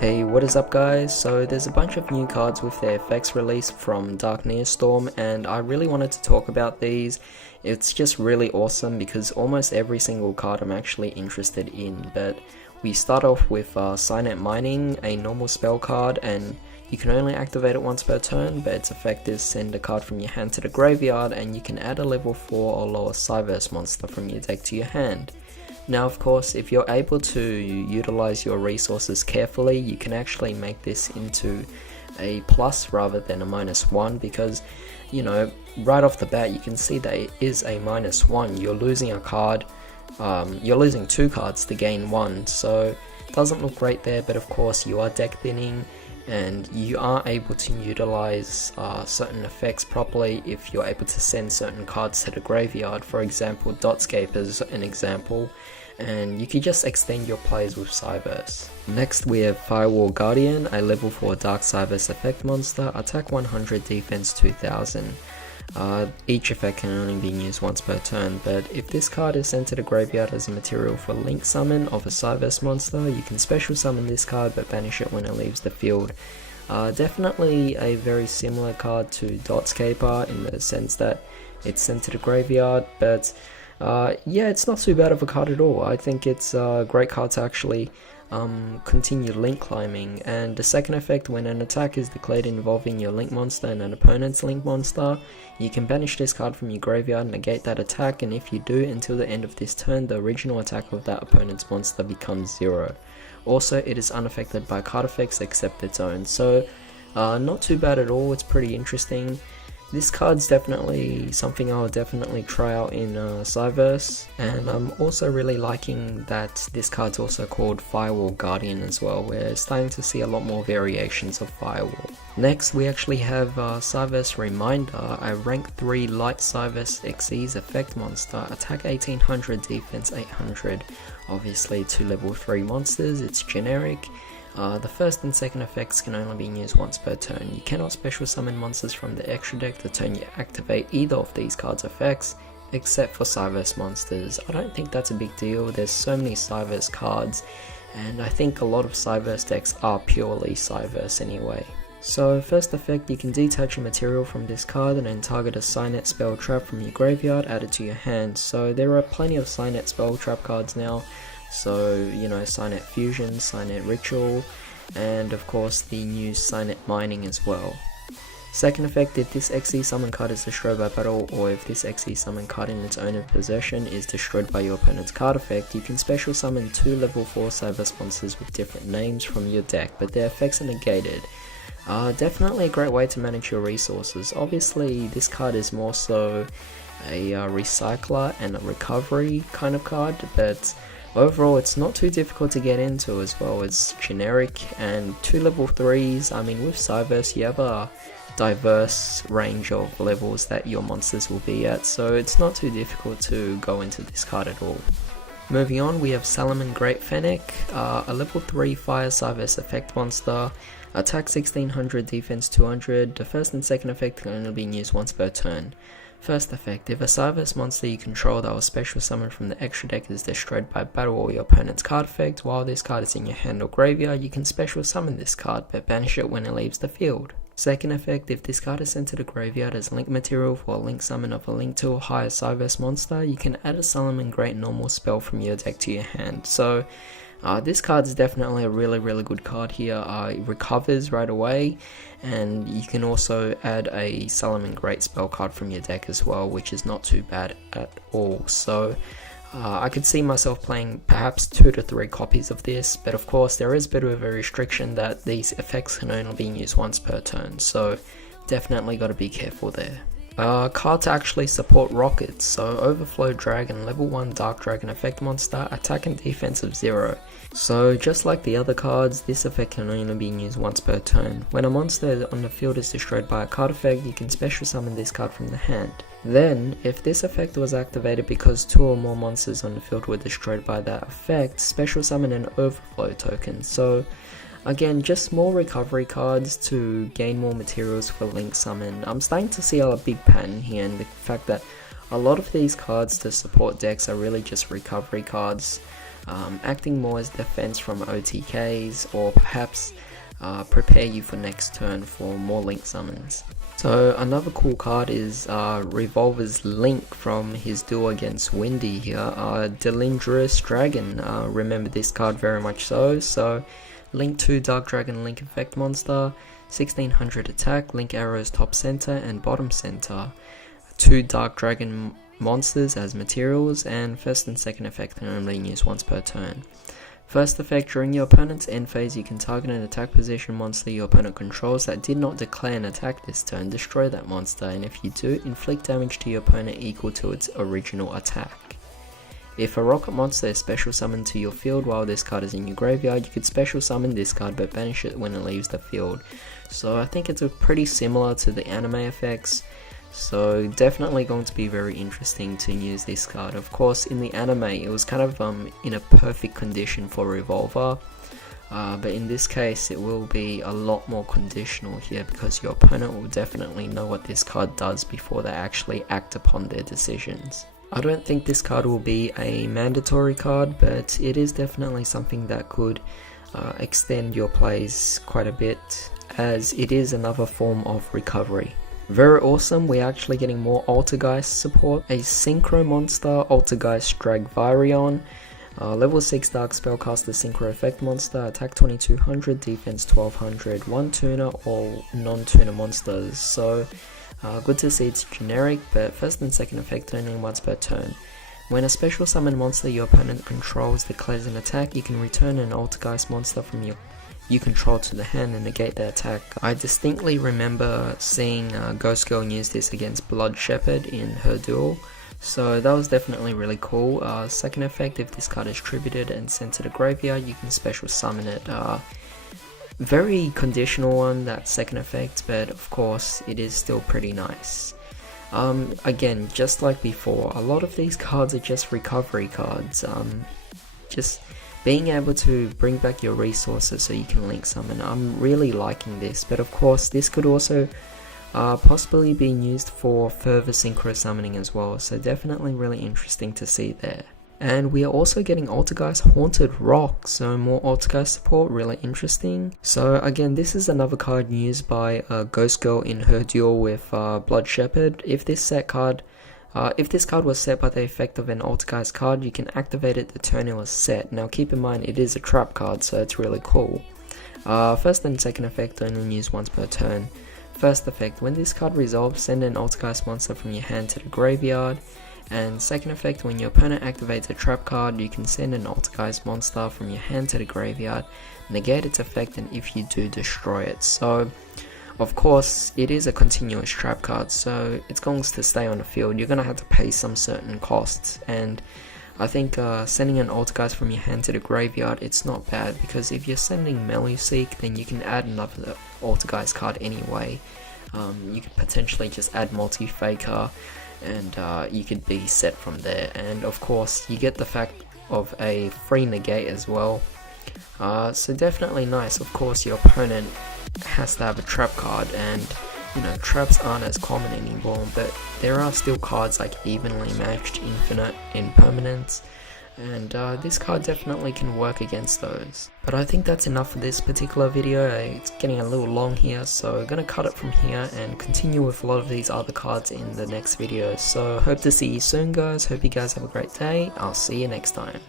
Hey, what is up guys? So there's a bunch of new cards with their effects released from Dark Neostorm, and I really wanted to talk about these. It's just really awesome because almost every single card I'm actually interested in, but we start off with Signet Mining, a normal spell card, and you can only activate it once per turn, but its effect is send a card from your hand to the graveyard, and you can add a level 4 or lower Cyverse monster from your deck to your hand. Now of course, if you're able to utilize your resources carefully, you can actually make this into a plus rather than a -1, because, you know, right off the bat you can see that it is a -1. You're losing a card, you're losing 2 cards to gain 1, so it doesn't look great there, but of course you are deck thinning and you are able to utilize certain effects properly if you're able to send certain cards to the graveyard. For example, Dotscape is an example, and you can just extend your plays with Cyverse. Next we have Firewall Guardian, a level 4 Dark Cyverse effect monster, attack 100, defense 2000. Each effect can only be used once per turn, but if this card is sent to the graveyard as a material for link summon of a Cyverse monster, you can special summon this card but banish it when it leaves the field. Definitely a very similar card to Dotscaper in the sense that it's sent to the graveyard, but yeah, it's not too bad of a card at all. I think it's a great card to actually continue link climbing. And the second effect, when an attack is declared involving your link monster and an opponent's link monster, you can banish this card from your graveyard and negate that attack, and if you do, until the end of this turn, the original attack of that opponent's monster becomes 0. Also, it is unaffected by card effects except its own, so not too bad at all. It's pretty interesting. This card's definitely something I'll definitely try out in Cyverse, and I'm also really liking that this card's also called Firewall Guardian as well. We're starting to see a lot more variations of Firewall. Next we actually have Cyverse Reminder, a rank 3 light Cyverse Xyz effect monster, attack 1800, defense 800. Obviously 2 level 3 monsters, it's generic. The first and second effects can only be used once per turn. You cannot special summon monsters from the extra deck the turn you activate either of these cards' effects, except for Cyverse monsters. I don't think that's a big deal. There's so many Cyverse cards, and I think a lot of Cyverse decks are purely Cyverse anyway. So first effect, you can detach a material from this card and then target a Signet spell trap from your graveyard, add it to your hand. So there are plenty of Signet spell trap cards now. So, you know, Signet Fusion, Signet Ritual, and of course the new Signet Mining as well. Second effect, if this Xyz summon card is destroyed by battle, or if this Xyz summon card in its owner's possession is destroyed by your opponent's card effect, you can special summon 2 level 4 Cyverse monsters with different names from your deck, but their effects are negated. Definitely a great way to manage your resources. Obviously this card is more so a recycler and a recovery kind of card, but overall it's not too difficult to get into as well. It's generic and 2 level 3s. I mean, with Cyverse you have a diverse range of levels that your monsters will be at, so it's not too difficult to go into this card at all. Moving on, we have Salamence Great Fennec, a level 3 fire Cyverse effect monster, attack 1600, defense 200. The first and second effect can only be used once per turn. First effect, if a Cyverse monster you control that was special summoned from the extra deck is destroyed by battle or your opponent's card effect, while this card is in your hand or graveyard, you can special summon this card but banish it when it leaves the field. Second effect, if this card is sent to the graveyard as link material for a link summon of a link to or higher Cyverse monster, you can add a Salamence Great normal spell from your deck to your hand. So this card is definitely a really good card here. It recovers right away, and you can also add a Salamence Great spell card from your deck as well, which is not too bad at all. So I could see myself playing perhaps 2 to 3 copies of this, but of course there is a bit of a restriction that these effects can only be used once per turn, so definitely got to be careful there. Card to actually support rockets, so Overflow Dragon, level 1 Dark Dragon effect monster, attack and defense of 0. So just like the other cards, this effect can only be used once per turn. When a monster on the field is destroyed by a card effect, you can special summon this card from the hand. Then, if this effect was activated because 2 or more monsters on the field were destroyed by that effect, special summon an Overflow token. So again, just more recovery cards to gain more materials for link summon. I'm starting to see a big pattern here, and the fact that a lot of these cards to support decks are really just recovery cards. acting more as defense from OTKs, or perhaps prepare you for next turn for more Link summons. So another cool card is Revolver's Link from his duel against Windy here, Delindrous Dragon. Remember this card very much so. So Link 2 Dark Dragon Link effect monster, 1600 attack, Link arrows top center and bottom center, 2 Dark Dragon monsters as materials, and first and second effect can only use once per turn. First effect, during your opponent's end phase, you can target an attack position monster your opponent controls that did not declare an attack this turn, destroy that monster, and if you do, inflict damage to your opponent equal to its original attack. If a rocket monster is special summoned to your field while this card is in your graveyard, you could special summon this card but banish it when it leaves the field. So I think it's pretty similar to the anime effects. So definitely going to be very interesting to use this card. Of course, in the anime it was kind of in a perfect condition for Revolver, but in this case it will be a lot more conditional here because your opponent will definitely know what this card does before they actually act upon their decisions. I don't think this card will be a mandatory card, but it is definitely something that could extend your plays quite a bit, as it is another form of recovery. Very awesome, we're actually getting more Altergeist support. A Synchro monster, Altergeist Dragvarion. Level 6 Dark Spellcaster Synchro Effect monster, attack 2200, defense 1200, 1 tuner or non-tuner monsters. So good to see it's generic, but first and second effect only once per turn. When a special summon monster your opponent controls declares an attack, you can return an Altergeist monster from you control to the hand and negate the attack. I distinctly remember seeing Ghost Girl use this against Blood Shepherd in her duel, so that was definitely really cool. Second effect, if this card is tributed and sent to the graveyard, you can special summon it. Very conditional one, that second effect, but of course it is still pretty nice. Again, just like before, a lot of these cards are just recovery cards. Just being able to bring back your resources so you can link summon. I'm really liking this, but of course this could also possibly be used for further synchro summoning as well, so definitely really interesting to see there. And we are also getting Altergeist Haunted Rock, so more Altergeist support, really interesting. So again, this is another card used by Ghost Girl in her duel with Blood Shepherd. If this card was set by the effect of an Altergeist card, you can activate it the turn it was set. Now keep in mind, it is a trap card, so it's really cool. First and second effect only used once per turn. First effect, when this card resolves, send an Altergeist monster from your hand to the graveyard. And second effect, when your opponent activates a trap card, you can send an Altergeist monster from your hand to the graveyard, negate its effect, and if you do, destroy it. So of course, it is a continuous trap card, so it's going to stay on the field. You're going to have to pay some certain costs, and I think sending an Altergeist from your hand to the graveyard, it's not bad, because if you're sending Meluseek, then you can add another Altergeist card anyway. You could potentially just add Multi-Faker, and you could be set from there. And of course, you get the fact of a free negate as well. So definitely nice. Of course, your opponent has to have a trap card, and you know, traps aren't as common anymore, but there are still cards like Evenly Matched, Infinite, Impermanence, and this card definitely can work against those. But I think that's enough for this particular video. It's getting a little long here, so I'm gonna cut it from here and continue with a lot of these other cards in the next video. So hope to see you soon, guys. Hope you guys have a great day. I'll see you next time.